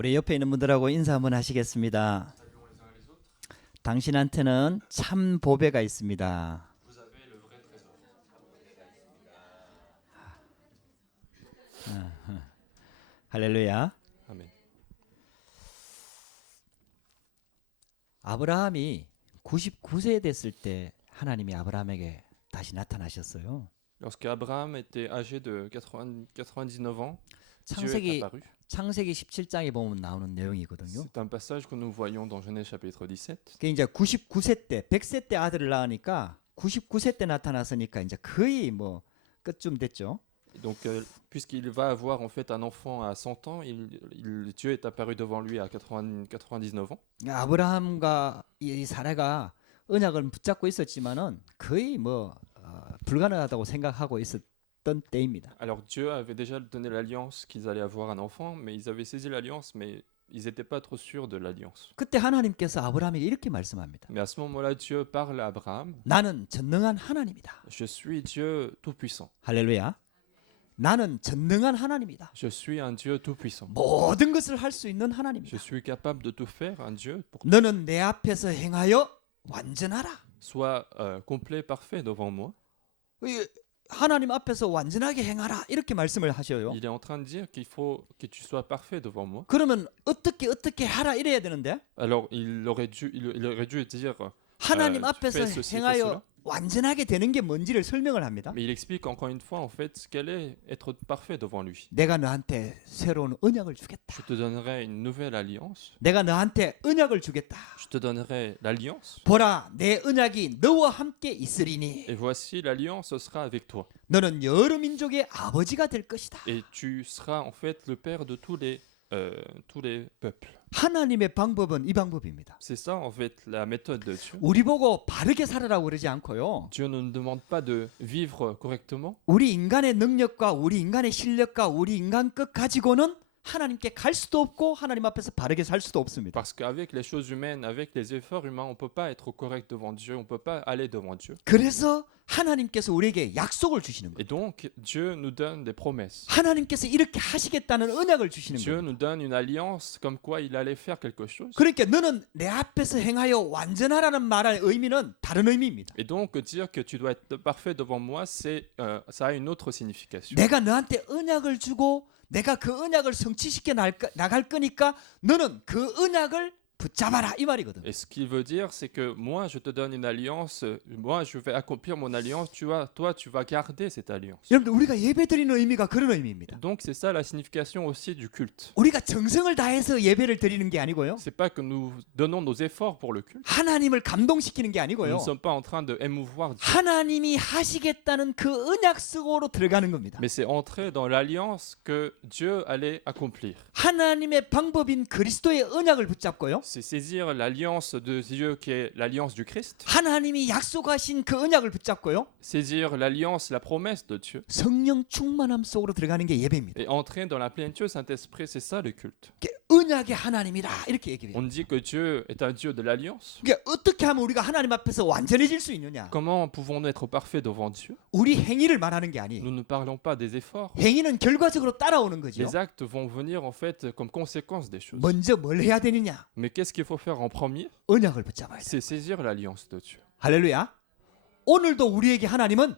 우리 옆에 있는 분들하고 인사 한번 하시겠습니다. 당신한테는 참 보배가 있습니다. 할렐루야. Amen. 아브라함이 99세 됐을 때 하나님이 아브라함에게 다시 나타나셨어요. Lorsque Abraham était âgé de 99 ans, Dieu est 창세기 apparu. 창세기 17장에 보면 나오는 내용이거든요. C'est un passage que nous voyons dans Genèse chapitre 17. 그 이제 99세 때 100세 때 아들을 낳으니까 99세 때 나타났으니까 이제 거의 뭐 끝쯤 됐죠. Donc, puisqu'il va avoir en fait un enfant à 100 ans, Dieu est apparu devant lui à 99 ans. 아브라함과 이 사라가 언약을 붙잡고 있었지만은 거의 뭐 불가능하다고 생각하고 있었던 때입니다. Alors Dieu avait déjà donné l'alliance qu'ils allaient avoir un enfant, mais ils avaient saisi l'alliance, mais ils n'étaient pas trop sûrs de l'alliance. 그때 하나님께서 아브라함에게 이렇게 말씀합니다. Mais à ce moment-là, Dieu parle à Abraham. 나는 전능한 하나님이다. Je suis Dieu tout-puissant. 할렐루야. 나는 전능한 하나님이다. Je suis un Dieu tout-puissant. 모든 것을 할 수 있는 Je 하나님이다. suis capable de tout faire, un Dieu. Pour 너는 내 앞에서 행하여 완전하라. Sois complet, parfait devant moi. 이 하나님 앞에서 완전하게 행하라 이렇게 말씀을 하셔요. Il est en train de dire qu'il faut que tu sois parfait devant moi. 그러면 어떻게 하라 이래야 되는데 Alors il aurait dû dire 하나님 tu 앞에서 fais ceci, fais 행하여 cela. 완전하게 되는 게 뭔지를 설명을 합니다. Mais il explique encore une fois en fait quel est être parfait devant lui. 내가 너한테 새로운 언약을 주겠다. Je te donnerai une nouvelle alliance. 내가 너한테 언약을 주겠다. Je te donnerai l'alliance. 보라, 내 언약이 너와 함께 있으리니 Et voici l'alliance sera avec toi. 너는 여러 민족의 아버지가 될 것이다. Et tu seras en fait le père de tous les peuples. 하나님의 방법은 이 방법입니다. C'est ça en fait la méthode de Dieu. 우리 보고 바르게 살아라고 그러지 않고요. Dieu ne nous demande pas de vivre correctement. 우리 인간의 능력과 우리 인간의 실력과 우리 인간껏 가지고는 하나님께 갈 수도 없고 하나님 앞에서 바르게 살 수도 없습니다. Parce qu'avec les choses humaines, avec les efforts humains, on ne peut pas être correct devant Dieu, on ne peut pas aller devant Dieu. 그래서 하나님께서 우리에게 약속을 주시는 거예요. Et donc, Dieu nous donne des promesses. 하나님께서 이렇게 하시겠다는 언약을 주시는 Dieu 거예요. nous donne une alliance comme quoi il allait faire quelque chose. 그러니까 너는 내 앞에서 행하여 완전하라는 말의 의미는 다른 의미입니다. Et donc, dire que tu dois être parfait devant moi, ça a une autre signification. 내가 너한테 언약을 주고 내가 그 언약을 성취시켜 나갈 거니까 너는 그 언약을 붙잡아라 이 말이거든. Et ce qu'il veut dire, c'est que moi, je te donne une alliance, moi, je vais accomplir mon alliance, toi, tu vas garder cette alliance. 여러분들 우리가 예배드리는 의미가 그런 의미입니다. Donc, c'est ça la signification aussi du culte. 우리가 정성을 다해서 예배를 드리는 게 아니고요. C'est pas que nous donnons nos efforts pour le culte. 하나님을 감동시키는 게 Nous 아니고요. ne sommes pas en train de émouvoir Dieu. 하나님이 하시겠다는 그 언약 속으로 들어가는 겁니다. Mais c'est entrer dans l'alliance que Dieu allait accomplir. 하나님의 방법인 그리스도의 언약을 붙잡고요. C'est saisir l'alliance de Dieu qui est l'alliance du Christ. 하나님이 약속하신 그 언약을 붙잡고요. Saisir l'alliance, la promesse de Dieu. 성령 충만함 속으로 들어가는 게 예배입니다. Et entrer dans la plénitude du Saint-Esprit, c'est ça le culte. 이게 언약의 하나님이라 이렇게 얘기해요. On dit que Dieu est un Dieu de l'alliance. 이게 어떻게 하면 우리가 하나님 앞에서 완전해질 수 있느냐? Comment pouvons-nous être parfaits devant Dieu? 우리 행위를 말하는 게 아니에요. Nous ne parlons pas des efforts. 행위는 결과적으로 따라오는 거죠. Les actes vont venir en fait comme conséquence des choses. 먼저 뭘 해야 되느냐? Mais qu'est-ce qu'il faut faire en premier? 언약을 붙잡아야 돼. C'est saisir l'alliance de Dieu. 할렐루야. 오늘도 우리에게 하나님은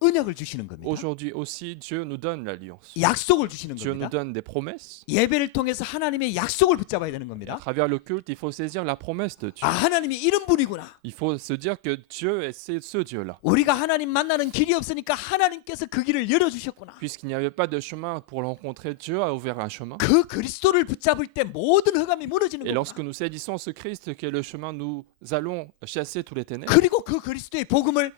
언약을 주시는 겁니다. Aujourd'hui aussi, Dieu nous donne l'alliance. 약속을 주시는 Dieu nous 겁니다. donne des promesses. 예배를 통해서 하나님의 약속을 붙잡아야 되는 À 겁니다. travers le culte, il faut saisir la promesse de Dieu. 아, 하나님이 이런 분이구나. Il faut se dire que Dieu est ce Dieu-là. 우리가 하나님 만나는 길이 없으니까 하나님께서 그 길을 열어주셨구나. Puisqu'il n'y avait pas de chemin pour le rencontrer, Dieu a ouvert un chemin. 그 그리스도를 붙잡을 때 모든 흑암이 무너지는 Et lorsque 거구나. nous saisissons ce Christ qui est le chemin, nous allons chasser tous les ténèbres. 그리고 그 그리스도의 복음을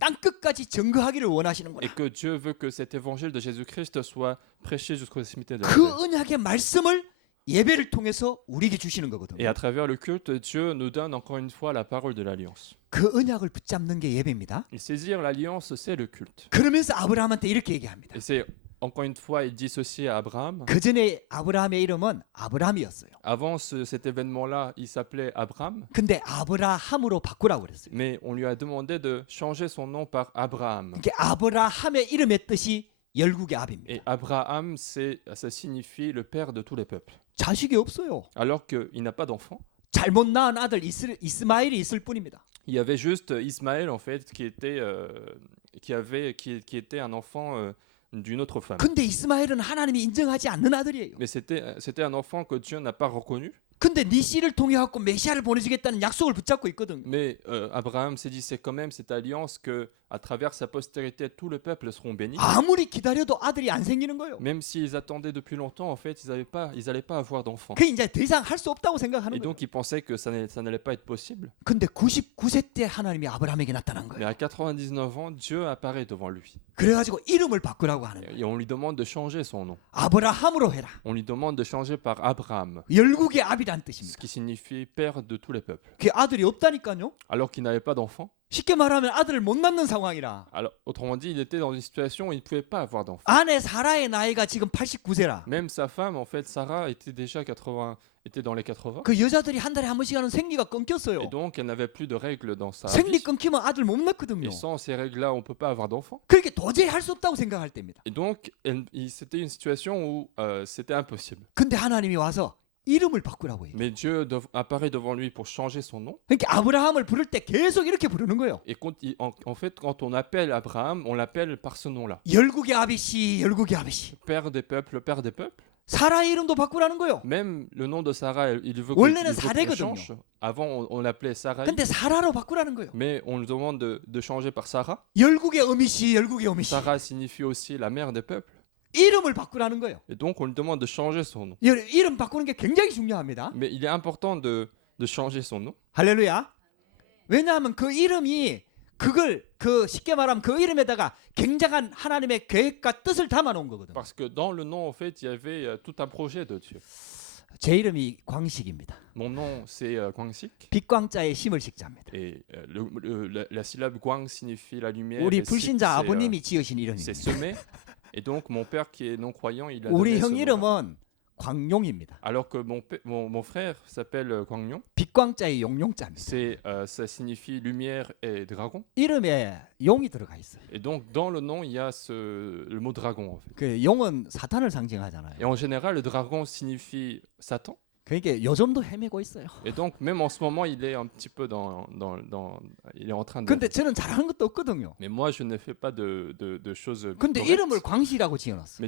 땅 끝까지 증거하기를 원하시는구나. Et que Dieu veut que cet évangile de Jésus-Christ soit prêché jusqu'aux extrémités de la 그 terre. 언약의 말씀을 예배를 통해서 우리에게 주시는 Et 거거든요. à travers le culte, Dieu nous donne encore une fois la parole de l'alliance. 그 언약을 붙잡는 게 예배입니다. Et saisir l'alliance, c'est le culte. 그러면서 아브라함한테 이렇게 얘기합니다. Et c'est, encore une fois, il dit ceci à Abraham. 그 전에 아브라함의 이름은 아브라함이었어요. Avant cet événement-là, il s'appelait Abraham. 근데 아브라함으로 바꾸라고 그랬어요. Mais on lui a demandé de changer son nom par Abraham. 이게 아브라함의 이름의 뜻이 열국의 아비입니다. Et Abraham, ça signifie le père de tous les peuples. 자식이 없어요. Alors qu'il n'a pas d'enfant. 잘못 낳은 아들 이스마엘이 있을 뿐입니다. Il y avait juste Ismaël en fait qui était un enfant d'une autre femme. 근데 이스마엘은 하나님이 인정하지 않는 아들이에요. Mais c'était un enfant que Dieu n'a pas reconnu. 근데 네 씨를 통해 갖고 메시아를 보내주겠다는 약속을 붙잡고 있거든. Mais Abraham s'est dit c'est quand même cette alliance que à travers sa postérité tous les peuples seront bénis. 아무리 기다려도 아들이 안 생기는 거예요. Même s'ils attendaient depuis longtemps en fait ils allaient pas avoir d'enfants. 그 이제 더 이상 할 수 없다고 Et 생각하는 거예요. donc ils pensaient que ça n'allait pas être possible. 근데 99세 때 하나님이 아브라함에게 나타난 Mais 거예요. à 99 ans Dieu apparaît devant lui. 그래가지고 이름을 바꾸라고 하는 거예요. Et on lui demande de changer son nom. 아브라함으로 해라. On lui demande de changer par Abraham, 열국의 아비란 ce 뜻입니다. qui signifie père de tous les peuples. 그 아들이 없다니까요. Alors qu'il n'avait pas d'enfant. 쉽게 말하면 아들을 못 낳는 상황이라. Alors, autrement dit, il était dans une situation où il ne pouvait pas avoir d'enfant. 아내 사라의 나이가 지금 89세라. Même sa femme, en fait, Sarah, était dans les 80. 그 여자들이 한 달에 한 번씩 하는 생리가 끊겼어요. Et donc, elle n'avait plus de règles dans sa 생리 vie. 끊기면 아들 못 낳거든요. Et sans ces règles-là, on ne peut pas avoir d'enfant. 그렇게 도저히 할 수 없다고 생각할 때입니다. Et donc, c'était une situation où c'était impossible. 근데 하나님이 와서 이름을 바꾸라고 해요. Mais Dieu apparaît devant lui pour changer son nom. 그러니까 아브라함을 부를 때 계속 이렇게 부르는 거예요. Et en fait, quand on appelle Abraham, on l'appelle par ce nom-là. 열국의 아비씨, 열국의 아비씨. Père des peuples, père des peuples. 사라의 이름도 바꾸라는 거예요. Même le nom de Sarah, il veut 원래는 qu'on 사례거든요. change. Avant, on l'appelait Sarah. 근데 사라로 바꾸라는 거예요. Mais on nous demande de changer par Sarah. 열국의 어미씨, 열국의 어미씨. Sarah signifie aussi la mère des peuples. 이름을 바꾸라는 거예요. Et donc, on lui demande de changer son nom. 이름 바꾸는 게 굉장히 중요합니다. Mais il est important de changer son nom. 할렐루야. 왜냐하면 그 이름이 그걸 쉽게 말하면 그 이름에다가 굉장한 하나님의 계획과 뜻을 담아 놓은 거거든요. Parce que dans le nom, en fait, il y avait tout un projet de Dieu. 제 이름이 광식입니다. Mon nom, c'est Guangsik. 빛광자에 심을 식자입니다. Et la syllabe Guang signifie la lumière. 우리 et Sik, 불신자 아버님이 지으신 c'est 이름입니다. semé. Et donc, mon père qui est non-croyant, il a 우리 donné ce 형 nom-là. 이름은 광용입니다. Alors que mon frère s'appelle Guangyong. 빛광자의 용용자입니다. Ça signifie lumière et dragon. 이름에 용이 들어가 있어요. Et donc, dans le nom, il y a le mot dragon, en fait. 그 용은 사탄을 상징하잖아요. Et en général, le dragon signifie Satan. 그러니까 요즘도 헤매고 있어요. Et donc, même en ce moment, il est un petit peu il est en train de. 근데 저는 잘하는 것도 없거든요. Mais moi, je ne fais pas de choses. 근데 correctes. 이름을 광시라고 지어놨어요.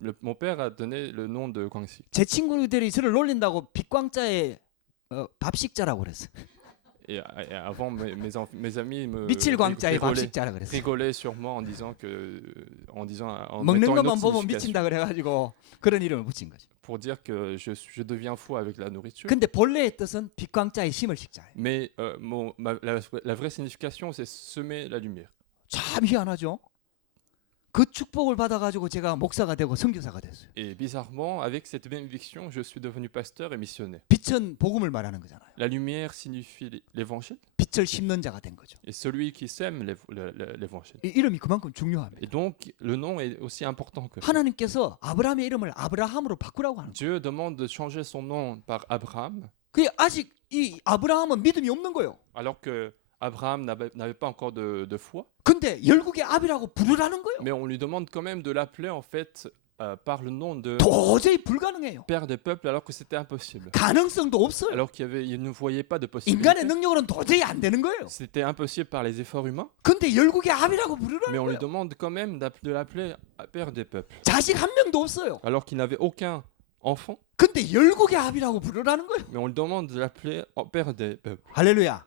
Mais mon père a donné le nom de Guangxi. 제 친구들이 저를 놀린다고 빛광자의 밥식자라고 그랬어요. Et avant, mes amis me 미칠 광자의 밥식자라 그랬어요. rigolaient sur moi en disant en 먹는 mettant une 것만 autre 보면 signification 미친다 그래가지고 그런 이름을 붙인 거죠. pour dire que je deviens fou avec la nourriture. 근데 본래의 뜻은 빛광자의 심을 식자예요. Mais la vraie signification, c'est semer la lumière. 참 희한하죠. 그 축복을 받아가지고 제가 목사가 되고 선교사가 됐어요. Et bizarrement, avec cette bénédiction, je suis devenu pasteur et missionnaire. 빛은 복음을 말하는 거잖아요. La lumière signifie l'évangile 빛을 심는 자가 된 거죠. et celui qui sème l'évangile. 이 이름이 그만큼 중요합니다. Et donc, le nom est aussi important que ça. 하나님께서 아브라함의 이름을 아브라함으로 바꾸라고 하는 거예요. Dieu demande de changer son nom par Abraham, 그게 아직 이 아브라함은 믿음이 없는 거예요. alors que Abraham n'avait pas encore de foi. 근데 열국의 아비라고 부르라는 거예요. Mais on lui demande quand même de l'appeler en fait par le nom de 도저히 불가능해요. Père des peuples, alors que c'était impossible. 가능성도 없어요. Alors il ne voyait pas de 인간의 possibilité. 능력으로는 도저히 안 되는 거예요. C'était impossible par les efforts humains. 근데 열국의 아비라고 Mais 부르라는 on lui 거예요. demande quand même de l'appeler Père des peuples, 자식 한 명도 없어요. alors qu'il n'avait aucun enfant. 근데 열국의 아비라고 부르라는 거예요. Mais on lui demande de l'appeler Père des peuples. 할렐루야.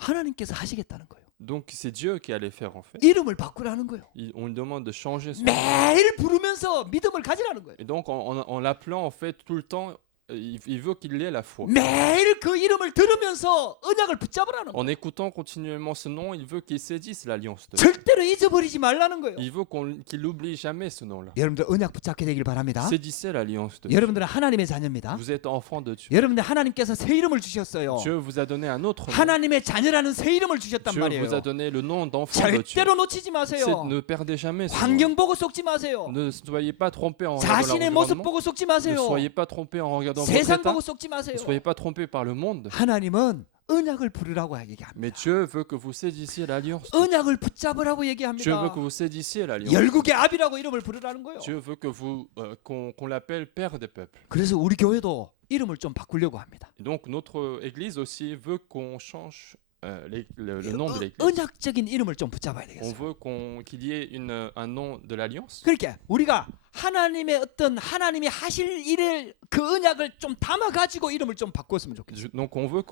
하나님께서 하시겠다는 거예요. Donc c'est Dieu qui allait faire en fait. 이름을 바꾸라는 거예요. On lui demande de changer son nom. 매일 부르면서 믿음을 가지라는 거예요. Et donc en l'appelant en fait tout le temps, il veut qu'il ait la foi. 매일 그 이름을 들으면서 언약을 붙잡으라는 거예요. En écoutant continuellement ce nom, il veut qu'il saisisse l'alliance de Dieu. 절대로 잊어버리지 말라는 거예요. Il veut qu'il n'oublie jamais ce nom-là. 여러분들 언약 붙잡게 되길 바랍니다. Saisissez l'alliance de Dieu. 여러분들은 하나님의 자녀입니다. Vous êtes enfant de Dieu. 여러분들 하나님께서 새 이름을 주셨어요. Dieu vous a donné un autre nom. 하나님의 자녀라는 새 이름을 주셨단 Dieu vous a 말이에요. donné le nom d'enfant de Dieu. 절대로 놓치지 마세요. Ne perdez jamais ce nom. 환경 보고 속지 마세요. Ne soyez pas trompés en regardant 자신의 모습 l'environnement. 보고 속지 Ne 마세요. soyez pas trompés en regardant votre 세상 état. 보고 속지 Ne 마세요. soyez pas trompés par le monde. 하나님은 언약을 부르라고 얘기합니다. Mais Dieu veut que vous saisissiez l'alliance. 언약을 붙잡으라고 Dieu 얘기합니다. veut que vous saisissiez l'alliance. 열국의 아비라고 이름을 부르라는 거예요. Dieu veut que vous qu'on l'appelle Père des peuples. 그래서 우리 교회도 이름을 좀 바꾸려고 합니다. Et donc notre Église aussi veut qu'on change le nom de l'Église. 언약적인 이름을 좀 붙잡아야 On 되겠어요. veut qu'il y ait un nom de l'alliance. 그러니까 우리가 하나님의 어떤 하나님이 하실 일을 그 언약을 좀 담아 가지고 이름을 좀 바꿨으면 좋겠어요. Donc on veut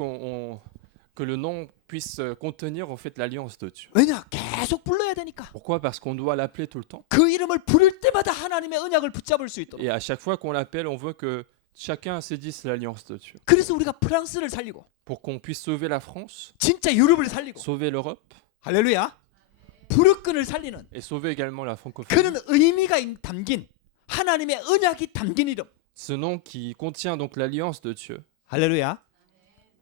que le nom puisse contenir en fait l'alliance de Dieu. 왜냐? 계속 불러야 되니까. Pourquoi? Parce qu'on doit l'appeler tout le temps. 그 이름을 부를 때마다 하나님의 언약을 붙잡을 수 있도록. Et à chaque fois qu'on l'appelle, on veut que chacun saisisse l'alliance de Dieu. 그래서 우리가 프랑스를 살리고 Pour qu'on puisse sauver la France, 진짜 유럽을 살리고 sauver l'Europe 할렐루야. 불어끈을 살리는 et sauver également la francophonie. 그런 의미가 담긴 하나님의 언약이 담긴 이름. Ce nom qui contient donc l'alliance de Dieu. 할렐루야.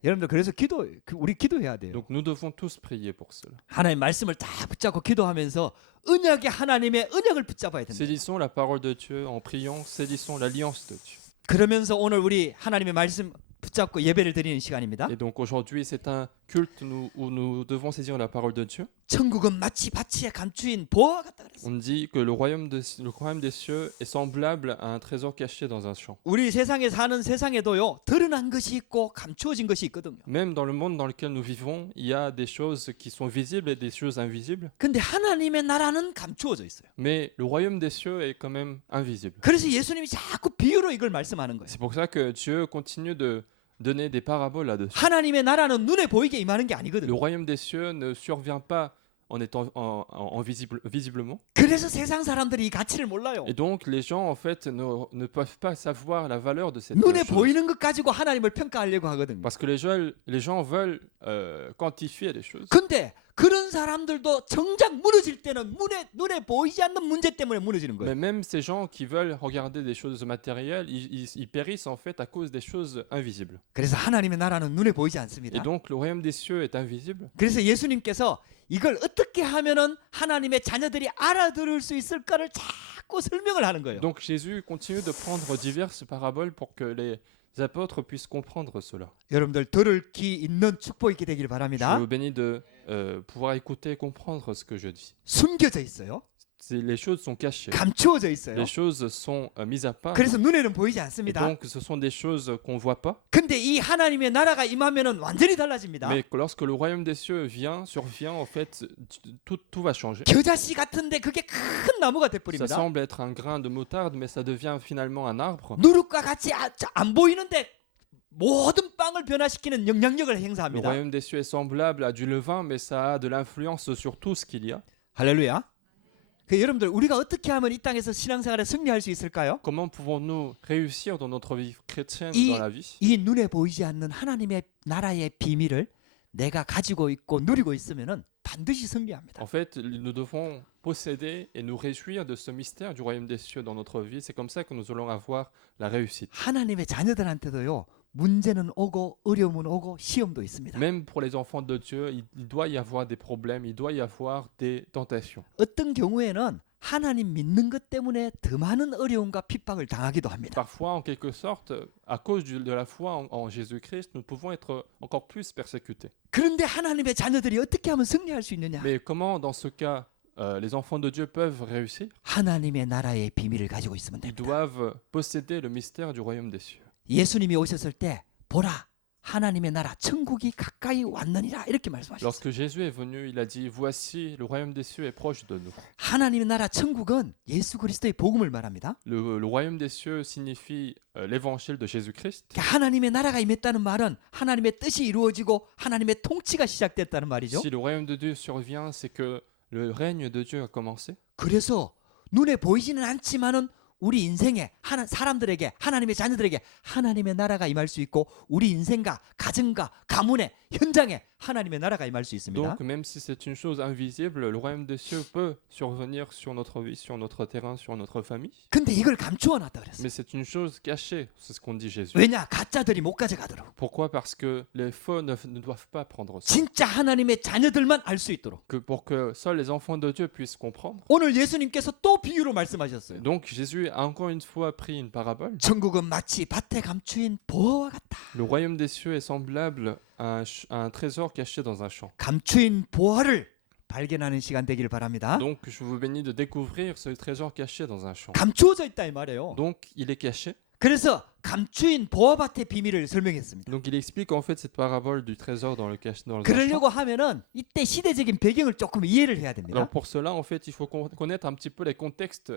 여러분들 그래서 우리 기도해야 돼요. Donc nous devons tous prier pour cela. 하나님 말씀을 다 붙잡고 기도하면서 언약의 하나님의 언약을 붙잡아야 된다. Saisissons la parole de Dieu en priant, saisissons l'alliance de Dieu. 그러면서 오늘 우리 하나님의 말씀 붙잡고 예배를 드리는 시간입니다. Et donc aujourd'hui, c'est un culte où nous devons saisir la parole de Dieu. 천국은 마치 밭에 감추인 보화 같다 그랬어요. On dit que le royaume des cieux est semblable à un trésor caché dans un champ. 우리 세상에 사는 세상에도요. 드러난 것이 있고 감추어진 것이 있거든요. Même dans le monde dans lequel nous vivons, il y a des choses qui sont visibles et des choses invisibles. 근데 하나님의 나라는 감추어져 있어요. Mais le royaume des cieux est quand même invisible. 그래서 예수님이 자꾸 비유로 이걸 말씀하는 거예요. C'est pour ça que Dieu continue de donner des paraboles là-dessus. 하나님의 나라는 눈에 보이게 임하는 게 Le 아니거든요. royaume des cieux ne survient pas en étant visiblement. 그래서 세상 사람들이 이 가치를 몰라요. Et donc les gens en fait ne peuvent pas savoir la valeur de cette 눈에 chose. 보이는 것 가지고 하나님을 평가하려고 하거든요. Parce que les gens veulent quantifier les choses. 근데 그런 사람들도 정작 무너질 때는 눈에 보이지 않는 문제 때문에 무너지는 Mais 거예요. même ces gens qui veulent regarder des choses matérielles, ils périssent en fait à cause des choses invisibles. 그래서 하나님의 나라는 눈에 보이지 Et 않습니다. donc le royaume des cieux est invisible. 그래서 예수님께서 이걸 어떻게 하면은 하나님의 자녀들이 알아들을 수 있을까를 자꾸 설명을 하는 거예요. Donc Jésus continue de prendre diverses paraboles pour que les apôtres puissent comprendre cela. 여러분들 들을 귀 있는 축복 있게 되길 Je 바랍니다. vous bénis de pouvoir écouter et comprendre ce que je dis. 숨겨져 있어요. Les choses sont cachées. 감추어져 있어요. Les choses sont mises à part. 그래서 눈에는 보이지 Et 않습니다. donc ce sont des choses qu'on ne voit pas. 근데 이 하나님의 나라가 임하면은 완전히 달라집니다. Mais lorsque le royaume des cieux survient, en fait, tout va changer. 겨자씨 같은데 그게 큰 나무가 Ça 돼버립니다. semble être un grain de moutarde, mais ça devient finalement un arbre. 누룩과 같이 안 보이는데 모든 빵을 변화시키는 영향력을 Le 행사합니다. royaume des cieux est semblable à du levain, mais ça a de l'influence sur tout ce qu'il y a. 할렐루야. 그 여러분들 우리가 어떻게 하면 이 땅에서 신앙생활에 승리할 수 있을까요? Comment pouvons-nous réussir dans notre vie chrétienne, 이- dans la vie? 이 눈에 보이지 않는 하나님의 나라의 비밀을 내가 가지고 있고 누리고 있으면은 반드시 승리합니다. En fait, nous devons posséder et nous réjouir de ce mystère du royaume des cieux dans notre vie. C'est comme ça que nous allons avoir la réussite. 하나님의 자녀들한테도요. 문제는 오고 어려움은 오고 시험도 있습니다. Même pour les enfants de Dieu, il doit y avoir des problèmes, il doit y avoir des tentations. 어떤 경우에는 하나님 믿는 것 때문에 더 많은 어려움과 핍박을 당하기도 합니다. Parfois, en quelque sorte, à cause de la foi en Jésus-Christ, nous pouvons être encore plus persécutés. 그런데 하나님의 자녀들이 어떻게 하면 승리할 수 있느냐? Mais comment, dans ce cas, les enfants de Dieu peuvent réussir? 하나님의 나라의 비밀을 가지고 있으면 Ils 됩니다. doivent posséder le mystère du royaume des cieux. 예수님이 오셨을 때 보라 하나님의 나라 천국이 가까이 왔느니라 이렇게 말씀하셨어요. Lorsque Jésus est venu, il a dit, voici, le royaume des cieux est proche de nous. 하나님의 나라 천국은 예수 그리스도의 복음을 말합니다. Le royaume des cieux signifie l'évangile de Jésus-Christ. 그러니까 하나님의 나라가 임했다는 말은 하나님의 뜻이 이루어지고 하나님의 통치가 시작됐다는 말이죠. Si le royaume de Dieu survient, c'est que le règne de Dieu a commencé. 그래서 눈에 보이지는 않지만은 우리 인생에 사람들에게 하나님의 자녀들에게 하나님의 나라가 임할 수 있고 우리 인생과 가정과 가문의 현장에 하나님의 나라가 임할 수 있습니다. Donc, même si c'est une chose invisible, le royaume des cieux peut survenir sur notre vie, sur notre terrain, sur notre famille. 근데 이걸 감추어 놨다 그랬어요. Mais c'est une chose cachée, c'est ce qu'on dit Jésus. 왜냐? 가짜들이 못 가져가도록. Pourquoi? Parce que les faux ne doivent pas prendre ça. 진짜 하나님의 자녀들만 알 수 있도록. Pour que seuls les enfants de Dieu puissent comprendre. 오늘 예수님께서 또 비유로 말씀하셨어요. Donc Jésus Jésus a encore une fois pris une parabole. 천국은 마치 밭에 감추인 보화와 같다. Le royaume des cieux est semblable à un trésor caché dans un champ. 감추인 보화를 발견하는 시간 되기를 바랍니다. Donc je vous bénis de découvrir ce trésor caché dans un champ. 감추어져 있다 이 말이에요. Donc il est caché. 그래서 감추인 보화밭의 비밀을 설명했습니다. Donc il explique en fait cette parabole du trésor dans le champ. 그러려고 하면은 이때 시대적인 배경을 조금 이해를 해야 됩니다. Alors pour cela en fait il faut connaître un petit peu les contextes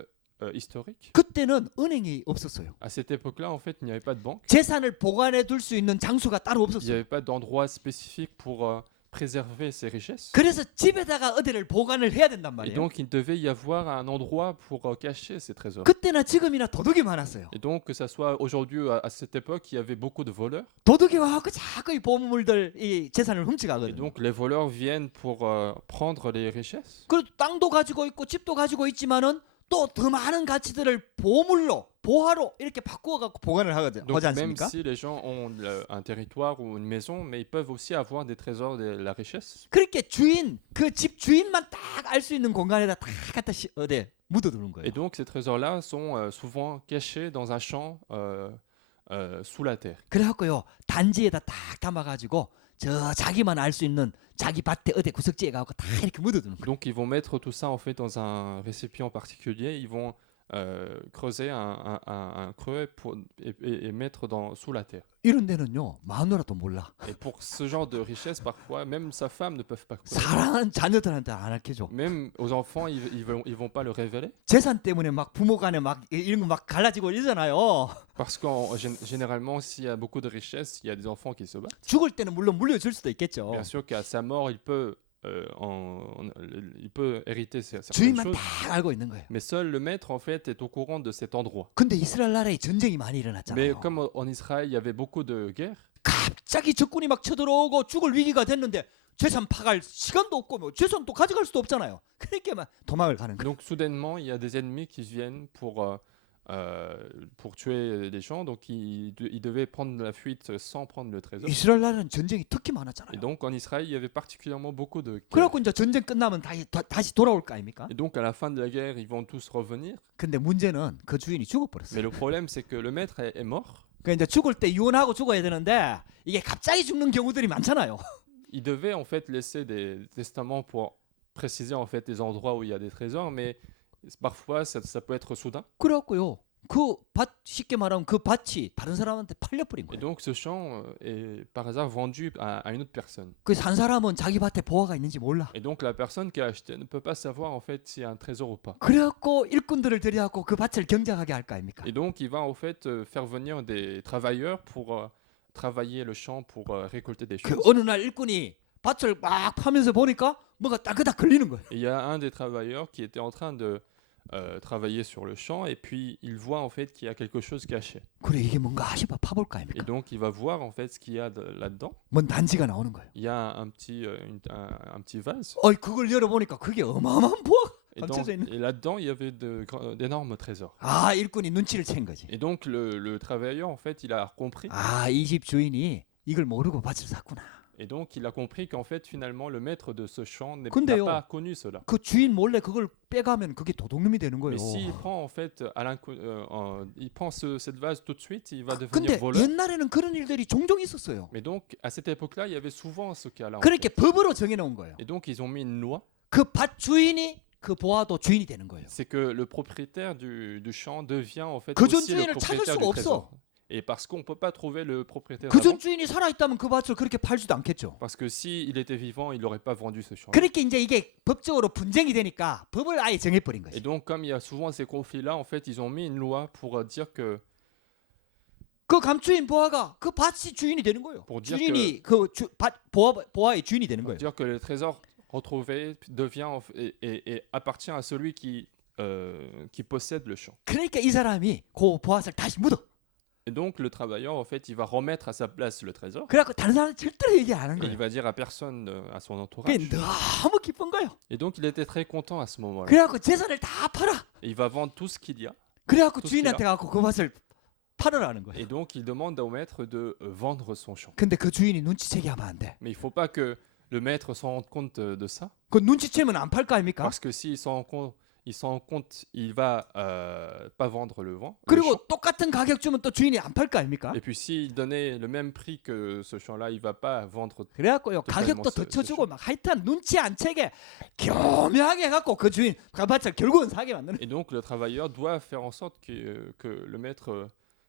historiques. 그때는 은행이 없었어요. À cette époque-là en fait il n'y avait pas de banque. 재산을 보관해 둘 수 있는 장소가 따로 Il n'y 없었어요. avait pas d'endroit spécifique pour préserver ses richesses. 그래서 집에다가 어디를 보관을 해야 된단 Et 말이에요. donc il devait y avoir un endroit pour cacher ces trésors. 그때나 지금이나 도둑이 많았어요. Et donc que ça soit aujourd'hui à cette époque, il y avait beaucoup de voleurs. 도둑이 와서 자꾸 이 보물들 이 재산을 Et 훔쳐가거든요. donc les voleurs viennent pour prendre les richesses. 그리고 땅도 가지고 있고 집도 가지고 있지만은 또 더 많은 가치들을 보물로 보화로 이렇게 바꾸어 갖고 보관을 하지 Donc même 않습니까? si les gens ont un territoire ou une maison, mais ils peuvent aussi avoir des trésors de la richesse. 그렇게 주인 그 집 주인만 딱 알 수 있는 공간에다 다 갖다 어디 묻어두는 거예요. Et donc ces trésors-là sont souvent cachés dans un champ sous la terre. 그래갖고요 단지에다 딱 담아가지고 저 자기만 알 수 있는 자기 밭에 어디 구석지에 가고 다 이렇게 묻어두는 거예요. Donc ils vont mettre tout ça en fait dans un récipient particulier. Ils vont creuser un creux et mettre sous la terre. 이런 데는요 마누라도 몰라. Et pour ce genre de richesse, parfois, même sa femme ne peut pas connaître. 사랑하는 자녀들한테 안 알려줘. Même aux enfants, ils vont pas le révéler. 재산 때문에 막 부모간에 막 이런 거 막 갈라지고 이러잖아요. Parce que généralement, s'il y a beaucoup de richesse, il y a des enfants qui se battent. 죽을 때는 물론 물려줄 수도 있겠죠. Bien sûr qu'à sa mort, il peut hériter certaines 주인만 choses. 다 알고 있는 거예요. Mais seul le maître, en fait, est au courant de cet endroit. 근데 이스라엘 나라에 전쟁이 많이 Mais 일어났잖아요. comme en Israël, il y avait beaucoup de guerres, 갑자기 적군이 막 쳐들어오고 죽을 위기가 됐는데 재산 파갈 시간도 없고 뭐 재산도 가져갈 수도 없잖아요. 그러니까 막 도망을 가는 거예요. donc soudainement, il y a des ennemis qui viennent pour tuer les gens. Donc ils devaient prendre la fuite sans prendre le trésor. 이스라엘 나라는 전쟁이 특히 Et 많았잖아요. donc en Israël, il y avait particulièrement beaucoup de guerres. 그래갖고 이제 전쟁 끝나면 다시 돌아올 거 아닙니까? Et donc à la fin de la guerre, ils vont tous revenir. 근데 문제는 그 주인이 Mais 죽어버렸어요. le problème, c'est que le maître est mort. 그러니까 이제 죽을 때 유언하고 죽어야 되는데 이게 갑자기 죽는 경우들이 많잖아요. Il devait en fait laisser des testaments pour préciser en fait les endroits où il y a des trésors, mais parfois ça peut être soudain. 그래갖고요. 그 밭 쉽게 말하면 그 밭이 다른 사람한테 팔려버린 Et 거예요. donc ce champ est par hasard vendu à une autre personne. 그래서 한 사람은 자기 밭에 보화가 있는지 몰라. Et donc la personne qui a acheté ne peut pas savoir en fait s'il y a un trésor ou pas. 그래갖고 일꾼들을 들여갖고 그 밭을 경작하게 할 거 아닙니까? Et donc il va en fait faire venir des travailleurs pour travailler le champ pour récolter des 그 choses. 어느 날 일꾼이 밭을 막 파면서 보니까 뭐가 따그닥 걸리는 거예요. Et il y a un des travailleurs qui était en train de travailler sur le champ et puis il voit en fait qu'il y a quelque chose caché. 그래 이게 뭔가 싶어 파볼까 Et 아닙니까? donc il va voir en fait ce qu'il y a là-dedans. 뭔 단지가 나오는 거예요. Il y a un petit vase. 어이 그걸 열어보니까 그게 어마어마한 보화가 Et, 감춰져 있는. et là-dedans, il y avait d'énormes trésors. 아 일꾼이 눈치를 챈 거지. Et donc le travailleur, en fait, il a compris. 아 이 집 주인이 이걸 모르고 밭을 샀구나. Et donc il a compris qu'en fait, finalement, le maître de ce champ n'a 근데요. pas connu cela. 그 주인 몰래 그걸 빼가면 그게 도둑놈이 되는 거예요. Mais s'il prend en fait, il prend cette vase tout de suite, il va devenir 근데 voleur. 옛날에는 그런 일들이 종종 있었어요. Mais donc à cette époque-là, il y avait souvent ce cas-là. en 그렇게 fait. 법으로 정해놓은 거예요. Et donc ils ont mis une loi, 그 밭 주인이 그 보화도 주인이 되는 거예요. c'est que le propriétaire du champ devient en fait 그 전 aussi le 주인을 찾을 propriétaire 수가 du 없어. trésor. Et parce qu'on peut pas trouver le propriétaire 그 전 d'avant, 주인이 살아있다면 그 밭을 그렇게 팔지도 않겠죠. parce que s'il était vivant, il n'aurait pas vendu ce champ. 그렇게 이제 이게 법적으로 분쟁이 되니까 법을 아예 정해버린 Et 거지. donc, comme il y a souvent ces conflits-là, en fait, ils ont mis une loi pour dire que 그 감추인 보화가 그 밭이 주인이 되는 거예요. Pour dire 주인이 보화의 주인이 되는 거예요. dire que le trésor retrouvé devient et appartient à celui qui possède le champ. 그러니까 이 사람이 그 보화를 다시 묻어. Et donc, le travailleur, en fait, il va remettre à sa place le trésor. 그래갖고 다른 사람 절대로 얘기 안 하는 Et il 거예요. va dire à personne, à son 그게 entourage. 너무 기쁜 거예요. Et donc, il était très content à ce moment-là. 그래갖고 재산을 다 팔아. Et il va vendre tout ce qu'il y a. 그래갖고 또 주인한테 가고 그 밭을 팔으라는 거예요. Et donc, il demande au maître de vendre son champ. 근데 그 주인이 눈치채게 하면 안 돼. Mais il ne faut pas que le maître s'en rende compte de ça. 그 눈치채면 안 팔 거 아닙니까? Parce que s'il s'en rend compte il s'en rend compte, il va pas vendre le champ. 그리고 똑같은 가격 주면 또 주인이 안 팔 거 아닙니까? Et puis s'il donnait le même prix que ce champ-là, il va pas vendre. 그래갖고요 totalement 가격도 더 ce 쳐주고 막 하여튼 눈치 안 채게 교묘하게 해갖고 그 주인 그 밭을 결국은 사게 만드는. Et donc le travailleur doit faire en sorte que le maître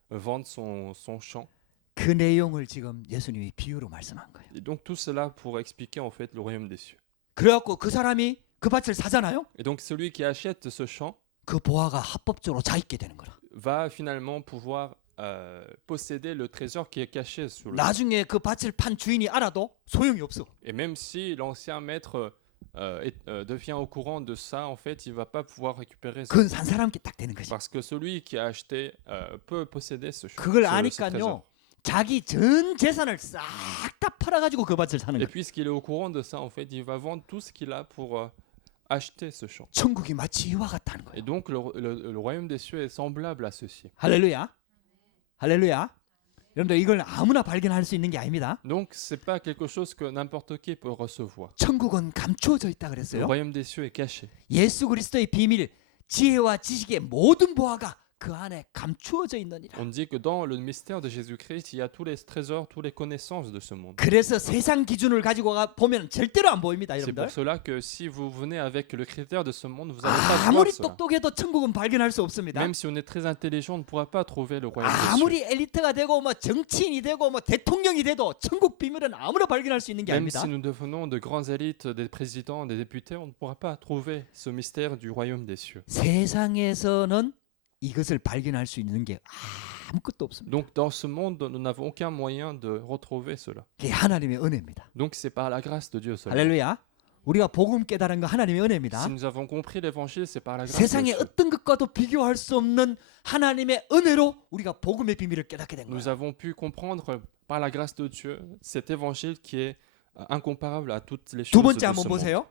vende son champ. 그 내용을 지금 예수님이 비유로 말씀한 거예요. Et donc tout cela pour expliquer en fait le royaume des cieux. 그래갖고 그 사람이 그 밭을 사잖아요. Et donc celui qui achète ce champ 그 보화가 합법적으로 자 있게 되는 거라. va finalement pouvoir posséder le trésor qui est caché sous le. 나중에 그 밭을 판 주인이 알아도 소용이 없어. Et même si l'ancien maître devient au courant de ça, en fait, il va pas pouvoir récupérer ça. 그건 산 사람께 딱 되는 거지. Parce que celui qui a acheté peut posséder ce 그걸 trésor. 아니까요. 자기 전 재산을 싹 다 팔아가지고 그 밭을 사는 Et 거예요. puisqu'il est au courant de ça, en fait, il va vendre tout ce qu'il a pour acheter ce champ. 천국이 마치 이와 같다는 Et 거예요. donc, le royaume des cieux est semblable à ceci. 할렐루야. 할렐루야. 여러분들 이걸 아무나 발견할 수 있는 게 아닙니다. Donc, c'est pas quelque chose que n'importe qui peut recevoir. 천국은 감추어져 있다 Le 그랬어요. royaume des cieux est caché. 예수 그리스도의 비밀, 지혜와 지식의 모든 보화가 그 안에 감추어져 있느니라. On dit que dans le mystère de Jésus-Christ, il y a tous les trésors, toutes les connaissances de ce monde. 그래서 세상 기준을 가지고 보면 절대로 안 보입니다, C'est pour 여러분들. cela que si vous venez avec le critère de ce monde, vous n'allez pas voir 아무리 cela. 똑똑해도 천국은 발견할 수 없습니다. Même si on est très intelligent, on ne pourra pas trouver le royaume des cieux. 아무리 엘리트가 되고 뭐 정치인이 되고 뭐 대통령이 돼도 천국 비밀은 아무나 발견할 수 있는 게 Même 아닙니다. si nous devenons de grandes élites, des présidents, des députés, on ne pourra pas trouver ce mystère du royaume des cieux. 세상에서는 이것을 발견할 수 있는 게 아무것도 없습니다. Donc dans ce monde, nous n'avons aucun moyen de retrouver cela. 그게 하나님의 은혜입니다. Donc c'est par la grâce de Dieu seulement. 할렐루야. 우리가 복음 깨달은 거 하나님의 은혜입니다. Si nous avons compris l'évangile, c'est par la grâce de 세상의 Dieu. 어떤 것과도 비교할 수 없는 하나님의 은혜로 우리가 복음의 비밀을 깨닫게 된 Nous 거예요. avons pu comprendre par la grâce de Dieu cet évangile qui est incomparable à toutes les 두 choses de 번째 ce 한번 monde. 보세요.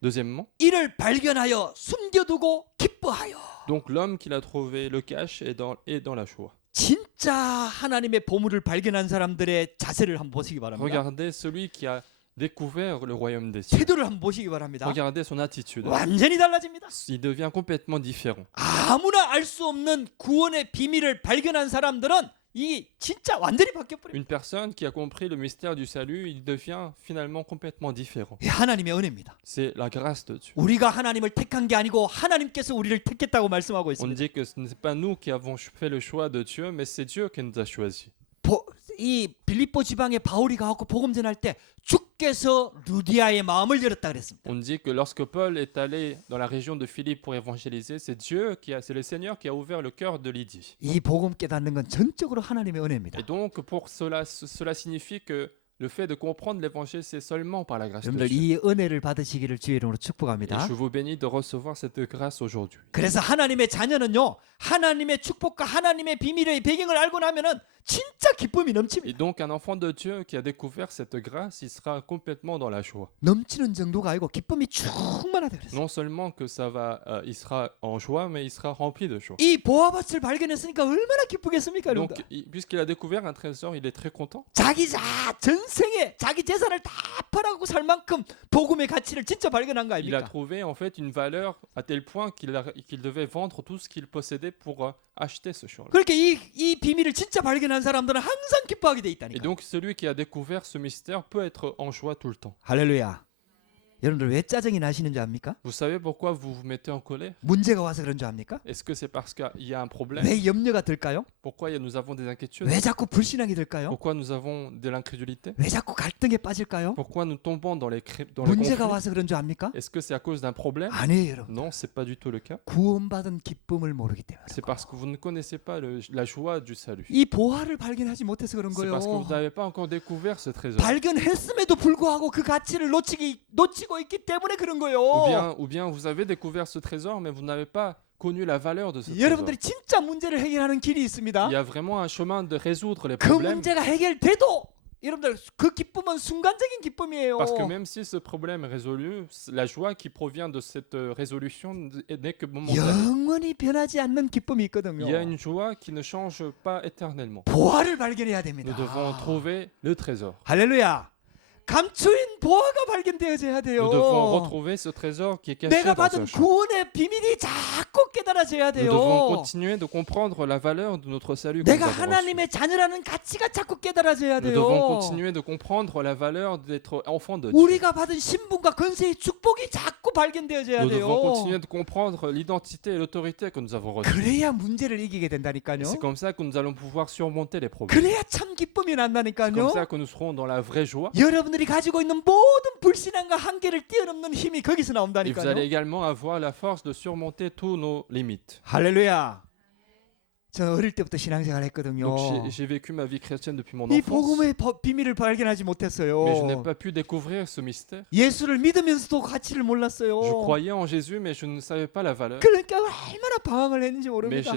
Deuxièmement, 이를 발견하여 숨겨두고 기뻐하여. donc l'homme qu'il a trouvé le cache et dans la joie. 진짜 하나님의 보물을 발견한 사람들의 자세를 한번 보시기 바랍니다. Regardez celui qui a découvert le royaume des cieux. 태도를 한번 보시기 바랍니다. Regardez son attitude. 완전히 달라집니다. Il devient complètement différent. 아무나 알 수 없는 구원의 비밀을 발견한 사람들은 이 진짜 완전히 바뀌어버립니다. Une personne qui a compris le mystère du salut, il devient finalement complètement différent. 이 하나님의 은혜입니다. C'est la grâce de Dieu. 우리가 하나님을 택한 게 아니고 하나님께서 우리를 택했다고 말씀하고 On 있습니다. dit que ce n'est pas nous qui avons fait le choix de Dieu, mais c'est Dieu qui nous a choisis. 이 빌립보 지방에 바울이 가고 복음 전할 때 주께서 루디아의 마음을 열었다 그랬습니다. On dit que lorsque Paul est allé dans la région de Philippe pour évangéliser, c'est le Seigneur qui a ouvert le cœur de Lydie. 이 복음 깨닫는 건 전적으로 하나님의 은혜입니다. Et donc pour cela signifie que le fait de comprendre l'évangile, c'est seulement par la grâce de 여러분들 Dieu. 이 은혜를 받으시기를 주의 이름으로 Et 축복합니다. je vous bénis de recevoir cette grâce aujourd'hui. 그래서 하나님의 자녀는요, 하나님의 축복과 하나님의 비밀의 배경을 알고 나면은 진짜 기쁨이 Et 넘칩니다. donc un enfant de Dieu qui a découvert cette grâce, il sera complètement dans la joie. 넘치는 정도가 아니고 기쁨이 충만하다 그랬어요. Non seulement que il sera en joie, mais il sera rempli de joie. 이 보화밭을 발견했으니까 얼마나 기쁘겠습니까, Donc, 여러분들? puisqu'il a découvert un trésor, il est très content. 자기 전생에 자기 재산을 다 팔아가고 살 만큼 복음의 가치를 진짜 발견한 거 Il a 아닙니까? trouvé en fait une valeur à tel point qu'il devait vendre tout ce qu'il possédait pour acheter ce champ. 그렇게 이 비밀을 진짜 발견한 사람들은 항상 기뻐하게 돼 Et 있다니까. donc celui qui a découvert ce mystère peut être en joie tout le temps. 할렐루야. 여러분들 왜 짜증이 나시는 줄 압니까? Vous savez pourquoi vous vous mettez en colère? 문제가 와서 그런 줄 압니까? Est-ce que c'est parce qu'il y a un problème? 왜 염려가 들까요? Pourquoi nous avons des inquiétudes? 왜 자꾸 불신앙이 들까요? Pourquoi nous avons de l'incrédulité? 왜 자꾸 갈등에 빠질까요? Pourquoi nous tombons dans les 문제가 conflits? 와서 그런 줄 압니까? Est-ce que c'est à cause d'un problème? 아니에요, 여러분. Non, c'est pas du tout le cas. 구원받은 기쁨을 모르기 때문에. C'est parce que vous ne connaissez pas la joie du salut. 이 보화를 발견하지 못해서 그런 C'est parce que vous 거예요. n'avez pas encore découvert ce trésor. 발견했음에도 불구하고 그 가치를 놓치고 있기 때문에 그런 거예요. Ou bien vous avez découvert ce trésor, mais vous n'avez pas connu la valeur de ce trésor. 여러분들이 진짜 문제를 해결하는 길이 있습니다. Il y a vraiment un chemin de résoudre les 그 problèmes. 문제가 해결돼도 여러분들 그 기쁨은 순간적인 기쁨이에요. Parce que même si ce problème est résolu, la joie qui provient de cette résolution n'est que momentanée. 영원히 변하지 않는 기쁨이 있거든요. Il y a une joie qui ne change pas éternellement. 보화를 발견해야 됩니다. Nous devons trouver le trésor. 할렐루야. 감추인 보화가 발견되어져야 돼요. Nous devons retrouver ce trésor qui est caché 내가 dans ce 받은 champ. 구원의 비밀이 자꾸 깨달아져야 Nous devons 돼요. continuer de comprendre la valeur de notre salut que nous 내가 avons reçu. 하나님의 자녀라는 가치가 자꾸 깨달아져야 Nous devons 돼요. continuer de comprendre la valeur d'être enfant de Dieu. 우리가 받은 신분과 권세의 축복이 자꾸 발견되어져야 Nous devons 돼요. continuer de comprendre l'identité et l'autorité que nous avons reçue. 그래야 문제를 이기게 Et 된다니까요. c'est comme ça que nous allons pouvoir surmonter les problèmes. 그래야 참 기쁨이 C'est comme 난다니까요. ça que nous serons dans la vraie joie. 여러분들이 가지고 있는 모든 불신앙과 한계를 뛰어넘는 힘이 거기서 Et vous 나온다니까요. allez également avoir la force de surmonter tous nos limites. 할렐루야. 저는 어릴 때부터 신앙생활 했거든요. Donc j'ai vécu ma vie chrétienne depuis mon 이 enfance, 복음의 비밀을 발견하지 못했어요. mais je n'ai pas pu découvrir ce mystère. 예수를 믿으면서도 가치를 몰랐어요. Je croyais en Jésus, mais je ne savais pas la valeur. 그러니까 얼마나 방황을 했는지 Mais 모릅니다.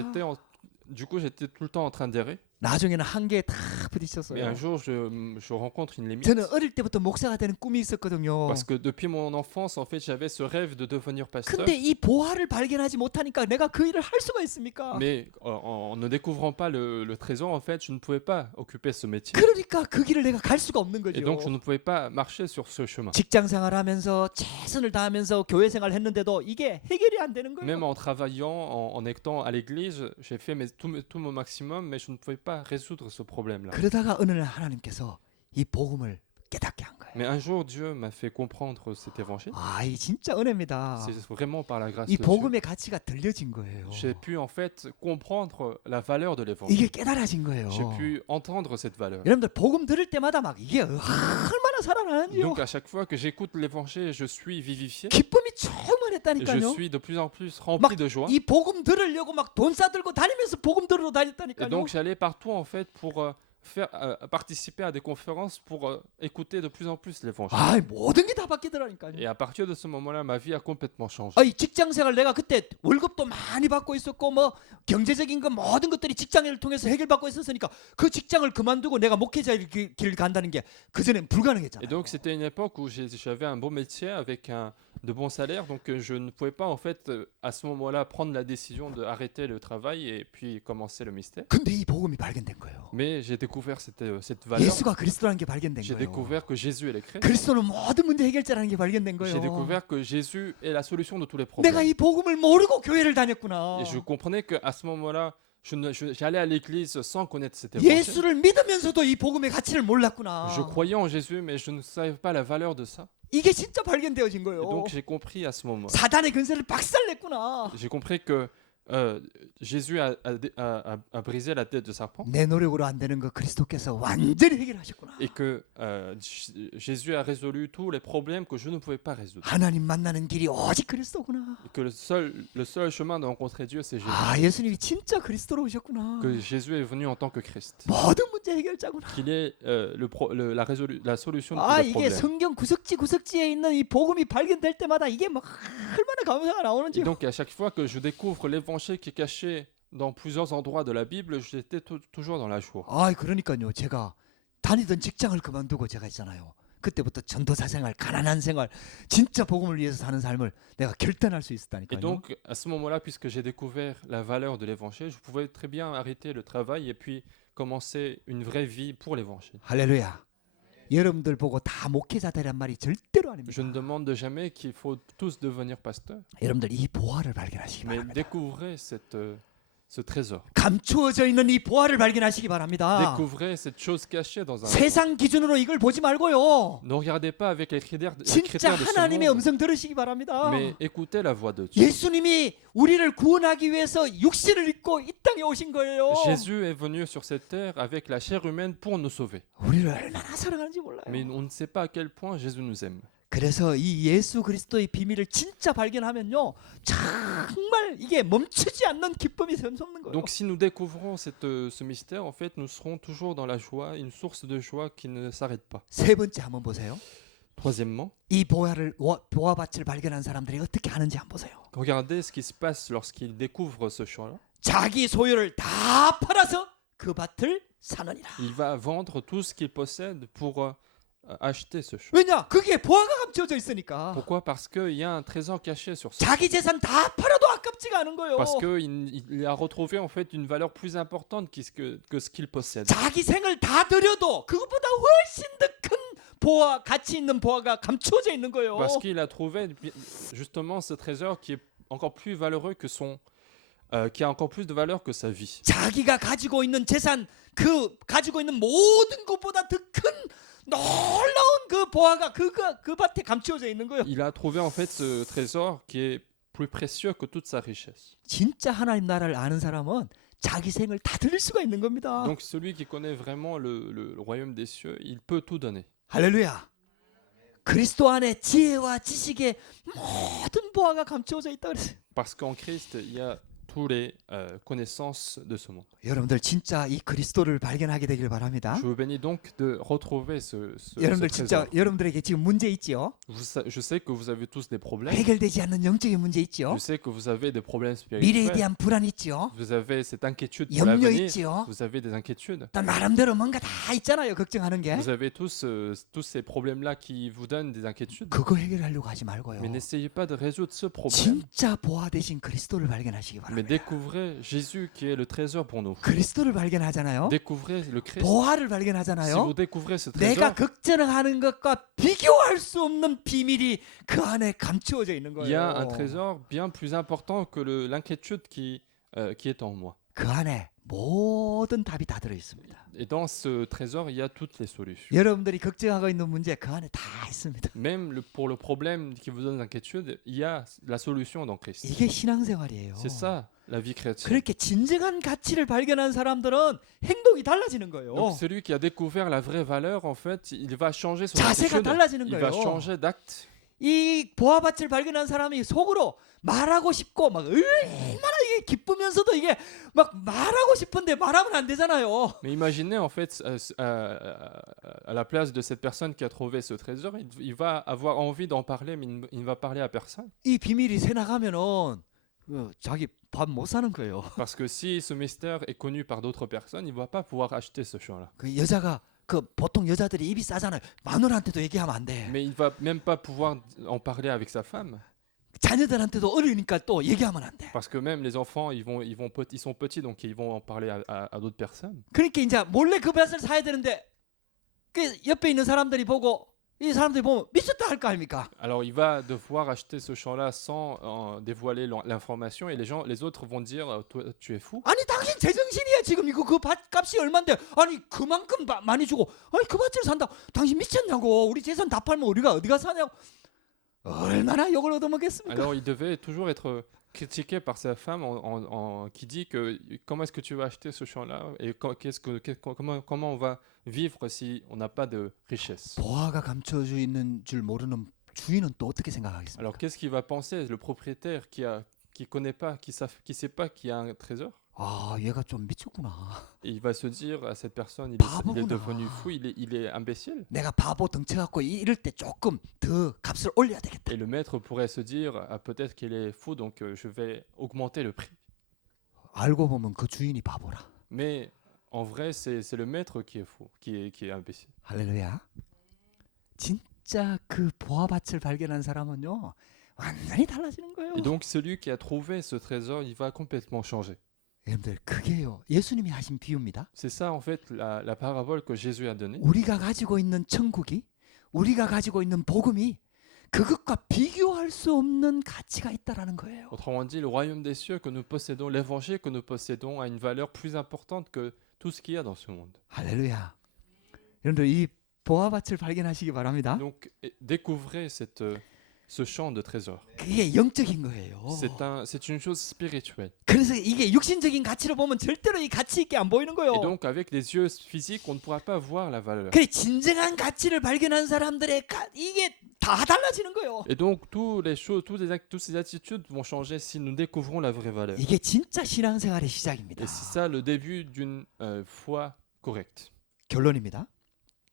du coup, j'étais tout le temps en train d'errer. 나중에는 한계에 다 Mais un 부딪혔어요. jour, je rencontre une limite. 저는 어릴 때부터 목사가 되는 꿈이 있었거든요. Parce que depuis mon enfance, en fait, j'avais ce rêve de devenir pasteur. 근데 이 보화를 발견하지 못하니까 내가 그 일을 할 수가 있습니까? Mais en ne découvrant pas le trésor, en fait, je ne pouvais pas occuper ce métier. 그러니까 그 길을 내가 갈 수가 없는 Et donc, je 거죠. ne pouvais pas marcher sur ce chemin. 직장 생활하면서 최선을 다하면서 교회 생활 했는데도 이게 해결이 안 되는 거예요. Même en travaillant, en étant à l'église, j'ai fait tout mon maximum, mais je ne pouvais pas résoudre ce problème-là. 그러다가 어느 날 하나님께서 이 복음을 깨닫게 한 거예요. Mais un jour, Dieu m'a fait comprendre cet évangile. 아, 이 진짜 은혜입니다. C'est vraiment par la grâce 이 de Dieu. 복음의 가치가 들려진 거예요. J'ai pu en fait comprendre la valeur de l'évangile. 이게 깨달아진 거예요. J'ai pu entendre cette valeur. 여러분들 복음 들을 때마다 막 이게 얼마나 살아나는지요. Donc à chaque fois que j'écoute l'évangile, je suis vivifié. 기쁨이 Et je 충만했다니까요. suis de plus en plus 막 rempli de joie. 이 복음 들으려고 막 돈 싸들고 다니면서 복음 들으러 Et 다녔다니까요. donc j'allais partout en fait pour participer à des conférences pour écouter de plus en plus l'évangile. 아, 모든 게 다 바뀌더라니까요. Et à partir de ce moment-là, ma vie a complètement changé. 아, 이 직장 생활 내가 그때 월급도 많이 받고 있었고 뭐 경제적인 거 모든 것들이 직장을 통해서 해결받고 있었으니까 그 직장을 그만두고 내가 목회자의 길을 간다는 게 그전엔 Et 불가능했잖아요. donc c'était une époque où j'avais un bon métier avec de bons salaires, donc je ne pouvais pas en fait à ce moment-là prendre la décision d'arrêter le travail et puis commencer le mystère. 근데 이 복음이 발견된 거예요. Mais j'ai découvert cette valeur. 예수가 그리스도라는 게 발견된 J'ai 거예요. découvert que Jésus est le Christ. 그리스도는 모든 문제 해결자라는 게 발견된 J'ai 거예요. découvert que Jésus est la solution de tous les 내가 problèmes. 이 복음을 모르고 교회를 다녔구나. Et je comprenais qu'à ce moment-là, j'allais à l'église sans connaître cet évangile. 예수를 믿으면서도 이 복음의 가치를 몰랐구나. Je croyais en Jésus, mais je ne savais pas la valeur de ça. 이게 진짜 발견되어진 Et 거예요. donc j'ai compris à ce moment. 사단의 근세를 박살냈구나. J'ai compris que Jésus a brisé la tête de serpent 내 노력으로 안 되는 거 그리스도께서 완전히 해결하셨구나. et que Jésus a résolu tous les problèmes que je ne pouvais pas résoudre. 하나님 만나는 길이 오직 그리스도구나. Et que le seul chemin de rencontrer Dieu, c'est Jésus. 아, 예수님이 진짜 그리스도로 오셨구나. Que Jésus est venu en tant que Christ. 모든 문제 해결자구나. Qu'il est la solution de tous 아, les 이게 problèmes. 성경 구석지에 있는 이 복음이 발견될 때마다 이게 막 얼마나 감사가 Et 나오는지. donc à chaque fois que je découvre l'évangile qui est caché dans plusieurs endroits de la Bible, j'étais toujours dans la joie. 아, 그러니까요. 제가 다니던 직장을 그만두고 제가 있잖아요. 그때부터 전도사 생활, 가난한 생활, 진짜 복음을 위해서 사는 삶을 내가 결단할 수 Et 있었다니까요. donc à ce moment-là, puisque j'ai découvert la valeur de l'évangile, je pouvais très bien arrêter le travail et puis commencer une vraie vie pour l'évangile. 할렐루야. 여러분들 보고 다 목회자 되란 말이 절대로 아닙니다. Je ne demande jamais qu'il faut tous devenir pasteur, 여러분들 이 보화를 발견하시기 mais 바랍니다. découvrez ce trésor. 감추어져 있는 이 보화를 발견하시기 바랍니다. Découvrez cette chose cachée dans un endroit. 세상 기준으로 이걸 보지 말고요. Ne regardez pas avec les critères de 진짜 ce 하나님의 monde, 음성 들으시기 바랍니다. mais écoutez la voix de Dieu. 예수님이 우리를 구원하기 위해서 육신을 입고 이 땅에 오신 거예요. Jésus est venu sur cette terre avec la chair humaine pour nous sauver. 우리를 얼마나 사랑하는지 몰라요. Mais on ne sait pas à quel point Jésus nous aime. 그래서 이 예수 그리스도의 비밀을 진짜 발견하면요, 정말 이게 멈추지 않는 기쁨이 샘솟는 거예요. Donc si nous découvrons ce mystère, en fait, nous serons toujours dans la joie, une source de joie qui ne s'arrête pas. 세 번째 한번 보세요. Troisièmement, 이 보화밭을 발견한 사람들이 어떻게 하는지 한번 보세요. regardez ce qui se passe lorsqu'ils découvrent ce champ-là. 자기 소유를 다 팔아서 그 밭을 사느니라. Il va vendre tout ce qu'il possède pour acheter ce champ. 왜냐? 그게 보화가 감춰져 있으니까. Pourquoi? Parce qu'il y a un trésor caché sur ce 자기 재산 다 팔아도 아깝지가 않은 거예요. Parce qu'il a retrouvé en fait une valeur plus importante que ce qu'il possède. 자기 생을 다 들여도 그것보다 훨씬 더 큰 보화, 가치 있는 보화가 감추어져 있는 거예요. Parce qu'il a trouvé justement ce trésor qui est encore plus valeureux que qui a encore plus de valeur que sa vie. 자기가 가지고 있는 재산, 그 가지고 있는 모든 것보다 더 큰 놀라운 그 보화가 그 밭에 감추어져 있는 거예요. Il a trouvé en fait ce trésor qui est plus précieux que toute sa richesse. 진짜 하나님 나라를 아는 사람은 자기 생을 다 드릴 수가 있는 겁니다. Donc celui qui connaît vraiment le royaume des cieux, il peut tout donner. 할렐루야. 그리스도 안에 지혜와 지식의 모든 보화가 감추어져 있다 그랬어요. Parce qu'en Christ, il y a tous les connaissances de ce monde. 여러분들 진짜 이 그리스도를 발견하게 되길 바랍니다. Je vous bénis donc de retrouver ce 여러분들 trésor. 진짜 여러분들에게 지금 문제 있지요? Je sais que vous avez tous des problèmes. 해결되지 않는 영적인 문제 있지요? Je sais que vous avez des problèmes 미래에 spirituels. 대한 불안 있지요? Vous avez cette inquiétude pour 염려 l'avenir. 있지요? Vous avez des inquiétudes. 또 나름대로 뭔가 다 있잖아요. 걱정하는 게. Vous avez tous ces problèmes-là qui vous donnent des inquiétudes. 그거 해결하려고 하지 말고요. Mais n'essayez pas de résoudre ce problème. 진짜 보화 대신 그리스도를 발견하시기 Mais 바랍니다. découvrez Jésus qui est le trésor pour nous. 그리스도를 발견하잖아요. Découvrez le Christ. 보화를 Si 발견하잖아요. vous découvrez ce 내가 trésor, 걱정하는 것과 비교할 수 없는 비밀이 그 안에 감추어져 있는 il y a un 거예요. trésor bien plus important que l'inquiétude qui est en moi. 그 안에 모든 답이 다 들어 있습니다. Et dans ce trésor, il y a toutes les solutions. 여러분들이 걱정하고 있는 문제 그 안에 다 있습니다. Même pour le problème qui vous donne l'inquiétude, il y a la solution dans Christ. 이게 신앙생활이에요. C'est ça, la vie chrétienne. 그렇게 진정한 가치를 발견한 사람들은 행동이 달라지는 거예요. Donc celui qui a découvert la vraie valeur, en fait, il va changer son 자세가 attitude. 달라지는 Il va 거예요. changer d'acte. 이 보화밭을 발견한 사람이 속으로 말하고 싶고 막 얼마나 이게 기쁘면서도 이게 막 말하고 싶은데 말하면 안 되잖아요. Mais imaginez en fait à la place de cette personne qui a trouvé ce trésor, il va avoir envie d'en parler, mais il ne va parler à personne. 이 비밀이 새 나가면은 자기 밥 못 사는 거예요. Parce que si ce mystère est connu par d'autres personnes, il ne va pas pouvoir acheter ce champ-là. 그 여자가 그 보통 여자들이 입이 싸잖아요. 마누라한테도 얘기하면 안 돼. Mais il ne va même pas pouvoir en parler avec sa femme. 자녀들한테도 어리니까 또 얘기하면 안 돼. Parce que même les enfants, ils sont petits, donc ils vont en parler à d'autres personnes. 그러니까 이제 몰래 그 밭을 사야 되는데 그 옆에 있는 사람들이 보고 이 사람들이 보면 미쳤다 할 거 아닙니까? Alors il va devoir acheter ce champ-là sans dévoiler l'information, et les autres vont dire toi, tu es fou. 아니 당신 제정신이야 지금 이거 그 밭 값이 얼만데 아니 그만큼 많이 주고 아니 그 밭을 산다고 당신 미쳤냐고 우리 재산 다 팔면 우리가 어디가 사냐고 얼마나 욕을 얻어먹겠습니까? Alors il devait toujours être critiqué par sa femme qui dit que comment est-ce que tu vas acheter ce champ-là et comment on va vivre si on n'a pas de richesse. 보화가 감춰져 있는 줄 모르는 주인은 또 어떻게 생각하겠습니까? Alors qu'est-ce qu'il va penser le propriétaire qui connaît pas, qui sait pas qu'il y a un trésor? 아 얘가 좀 미쳤구나. Et il va se dire à cette personne, il est devenu fou, il est imbécile. 내가 바보 덩쳐갖고 이럴 때 조금 더 값을 올려야 되겠다. Et le maître pourrait se dire peut-être qu'il est fou, donc je vais augmenter le prix. 알고 보면 그 주인이 바보라. Mais en vrai, c'est le maître qui est fou, qui est imbécile. 할렐루야. 진짜 그 보화밭을 발견한 사람은요 완전히 달라지는 거예요. Et donc celui qui a trouvé ce trésor, il va complètement changer. 여러분들 그게요 예수님이 하신 비유입니다. C'est ça en fait la parabole que Jésus a donnée. 우리가 가지고 있는 천국이 우리가 가지고 있는 복음이 그것과 비교할 수 없는 가치가 있다라는 거예요. Autrement dit, le royaume des cieux que nous possédons, l'évangile que nous possédons a une valeur plus importante que tout ce qu'il y a dans ce monde. 할렐루야. 여러분들 이 보화밭을 발견하시기 바랍니다. Donc découvrez ce champ de trésor. 그게 영적인 거예요. C'est une chose spirituelle. 그래서 이게 육신적인 가치로 보면 절대로 이 가치 있게 안 보이는 거예요. Et donc avec les yeux physiques, on ne pourra pas voir la valeur. 그래 진정한 가치를 발견한 사람들의 이게 다 달라지는 거예요. Et donc toutes ces attitudes vont changer si nous découvrons la vraie valeur. 이게 진짜 신앙생활의 시작입니다. Et c'est ça le début d'une foi correcte. 결론입니다.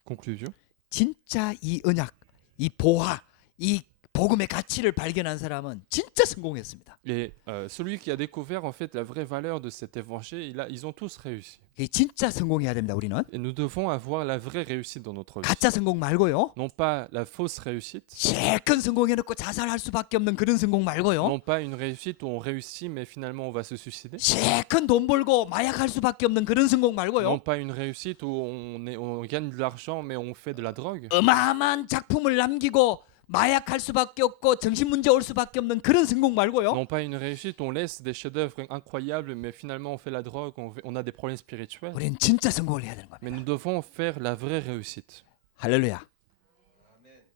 Conclusion. 진짜 이 언약, 이 보화, 이 복음의 가치를 발견한 사람은 진짜 성공했습니다. Et celui qui a découvert en fait la vraie valeur de cet évangile, ils ont tous réussi. 이게 진짜 성공해야 됩니다. 우리는 Et nous devons avoir la vraie réussite dans notre vie. 가짜 성공 말고요. Non pas la fausse réussite, 실컷 성공해놓고 자살할 수밖에 없는 그런 성공 말고요. non pas une réussite où on réussit mais finalement on va se suicider, 실컷 돈 벌고 마약할 수밖에 없는 그런 성공 non 말고요. pas une réussite où on gagne de l'argent mais on fait de la drogue, 어마어마한 작품을 남기고 마약할 수밖에 없고 정신문제 올 수밖에 없는 그런 성공 말고요. non pas une réussite où on laisse des chefs-d'œuvre incroyables mais finalement on fait la drogue, on a des problèmes spirituels. 우리는 진짜 성공을 해야 되는 Mais 겁니다. nous devons faire la vraie réussite. 할렐루야.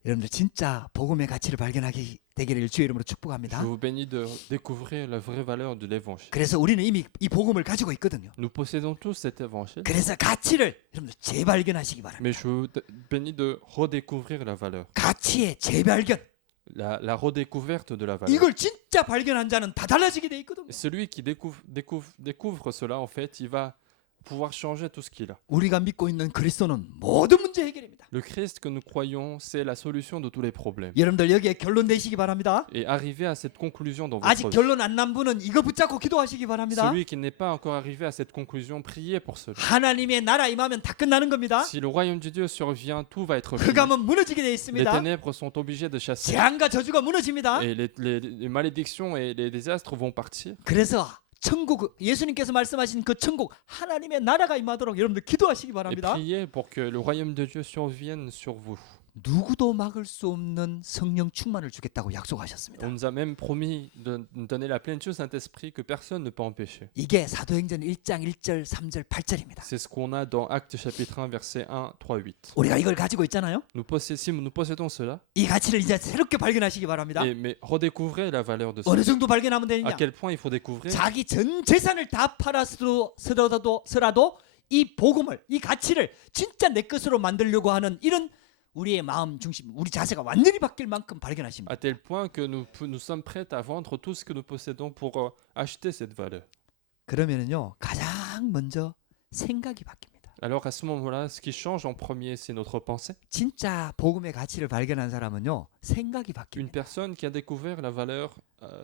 여러분들 진짜 복음의 가치를 발견하게 되기를 주의 이름으로 Je 축복합니다. vous bénis de découvrir la vraie valeur de l'évangile. 그래서 우리는 이미 이 복음을 가지고 있거든요. Nous possédons tous cet évangile, 그래서 가치를 여러분들 재발견하시기 바랍니다. mais je vous bénis de redécouvrir la valeur, 가치의 재발견. la redécouverte de la valeur. 이걸 진짜 발견한 자는 다 달라지게 돼 있거든요. Et celui qui découvre cela, en fait, il va pouvoir changer tout ce qu'il a. 우리가 믿고 있는 그리스도는 모든 문제 해결입니다. Le Christ que nous croyons, c'est la solution de tous les problèmes. 여러분들 여기에 결론 내시기 바랍니다. Et arriver à cette conclusion dans 아직 votre vie. 결론 안 난 분은 이거 붙잡고 기도하시기 바랍니다. Celui qui n'est pas encore arrivé à cette conclusion, priez pour cela. 하나님의 나라 임하면 다 끝나는 겁니다. Si le royaume de Dieu survient, tout va être fini. 흑암은 무너지게 돼 Les 있습니다. ténèbres sont obligées de chasser. 재앙과 저주가 무너집니다. Et les malédictions et les désastres vont partir. 그래서 천국 예수님께서 말씀하신 그 천국 하나님의 나라가 임하도록 여러분들 기도하시기 Et 바랍니다. priez pour que le royaume de Dieu survienne sur vous. 누구도 막을 수 없는 성령 충만을 주겠다고 약속하셨습니다. On nous a même promis de nous donner la plénitude du Saint-Esprit que personne ne peut empêcher. 이게 사도행전 1장 1절 3절 8절입니다. C'est ce qu'on a dans Actes chapitre 1 verset 1, 3, 8. 우리가 이걸 가지고 있잖아요. Si nous possédons cela, 이 가치를 이제 새롭게 발견하시기 바랍니다. mais redécouvrez la valeur de 어느 cela. 정도 발견하면 À 되느냐? quel point il faut découvrir 자기 전 재산을 다 팔아서라도 이 복음을, 이 가치를 진짜 내 것으로 만들려고 하는 이런 우리의 마음 중심, 우리 자세가 완전히 바뀔 만큼 발견하십니다. à tel point que nous sommes prêts à vendre tout ce que nous possédons pour acheter cette valeur. 그러면은요 가장 먼저 생각이 바뀝니다. Alors à ce moment-là, ce qui change en premier, c'est notre pensée. 진짜 복음의 가치를 발견한 사람은요 생각이 Une 바뀝니다. personne qui a découvert la valeur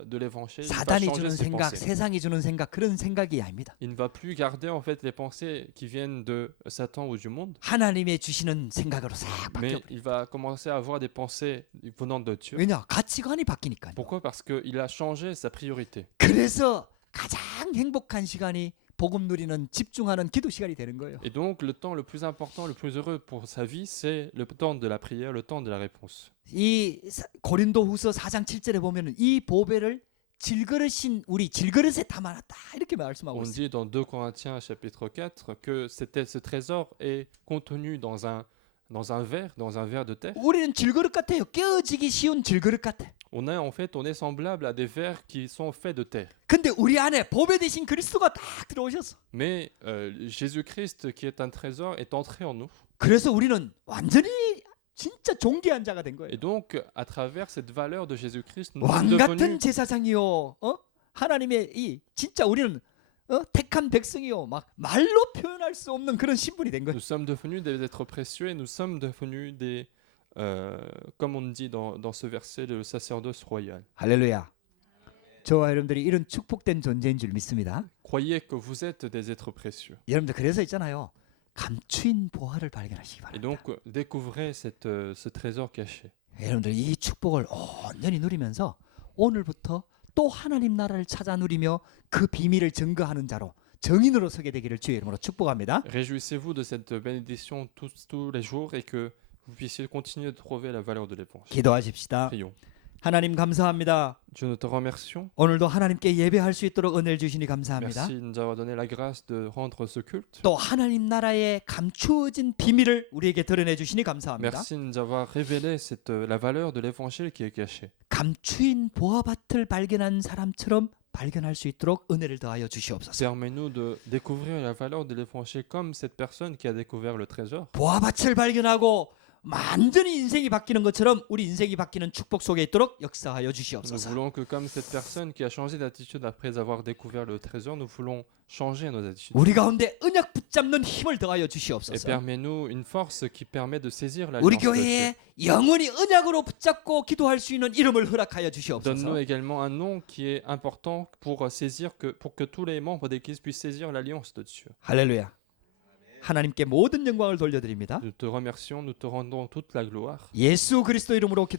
de l'évangile va 사단이 changer 주는 ses 생각, pensées. 세상이 주는 생각 그런 생각이 아닙니다. Il ne va plus garder en fait les pensées qui viennent de Satan ou du monde, 하나님의 주시는 생각으로 싹 mais 바뀌어. il va commencer à avoir des pensées venant de Dieu. 왜냐 가치관이 바뀌니까요. Pourquoi? Parce qu'il a changé sa priorité. 그래서 가장 행복한 시간이 복음 누리는 집중하는 기도 시간이 되는 거예요. Et donc le temps le plus important, le plus heureux pour sa vie, c'est le temps de la prière, le temps de la réponse. 이 고린도후서 4장 7절에 보면은 이 보배를 질그릇인 우리 질그릇에 담아놨다 이렇게 말씀하고 On 있어요. dit dans 2 Corinthiens chapitre 4 que ce trésor est contenu dans un verre de terre. 우리는 질그릇 같아요. 깨어지기 쉬운 질그릇 같아. On est semblable à des verres qui sont faits de terre. 근데 우리 안에 보배 대신 그리스도가 딱 들어오셨어. Mais Jésus-Christ, qui est un trésor, est entré en nous. 그래서 우리는 완전히 진짜 존귀한 자가 된 거예요. Et donc, à travers cette valeur de Jésus-Christ, nous sommes 왕 같은 devenus 제사장이요. 하나님의 이 진짜 우리는 택한 백성이요. 막 말로 표현할 수 없는 그런 신분이 된 거예요. nous sommes devenus des êtres précieux et nous sommes devenus des, comme on dit dans ce verset, le sacerdoce royal. 할렐루야. 저와 여러분들이 이런 축복된 존재인 줄 믿습니다. Croyez que vous êtes des êtres précieux. 여러분들 그래서 있잖아요. 감추인 보화를 발견하시기 Et 바랍니다. donc, découvrez ce trésor caché. 여러분들 이 축복을 온전히 누리면서 오늘부터 또 하나님 나라를 찾아 누리며 그 비밀을 증거하는 자로 정인으로 서게 되기를 주의 이름으로 축복합니다. Réjouissez-vous de cette bénédiction tous les jours et que vous puissiez continuer de trouver la valeur de l'évangile. 기도하십시다. Prions. 하나님 감사합니다. Dieu, nous te remercions. 오늘도 하나님께 예배할 수 있도록 은혜를 주시니 감사합니다. Merci de nous avoir donné la grâce de rendre ce culte. 또 하나님 나라의 감추어진 비밀을 우리에게 드러내 주시니 감사합니다. Merci de nous avoir révélé la valeur de l'évangile qui est cachée. 감추인 보화밭을 발견한 사람처럼 발견할 수 있도록 은혜를 더하여 주시옵소서. Permets-nous de découvrir la valeur de l'évangile comme cette personne qui a découvert le trésor. 보화밭을 발견하고 완전히 인생이 바뀌는 것처럼 우리 인생이 바뀌는 축복 속에 있도록 역사하여 Nous 주시옵소서. voulons que comme cette personne qui a changé d'attitude après avoir découvert le trésor, nous voulons changer nos attitudes. 우리 가운데 언약 붙잡는 힘을 더하여 Et 주시옵소서. permets-nous une force qui permet de saisir 우리 l'alliance de Dieu. 교회에 영원히 언약으로 붙잡고 기도할 수 있는 이름을 허락하여 Donne-nous 주시옵소서. également un nom qui est important pour pour que tous les membres d'Église puissent saisir l'alliance de Dieu. 할렐루야. 하나님께 모든 영광을 돌려드립니다. Nous te remercions, nous te rendons toute la gloire. 예수 그리스도 이름으로 기도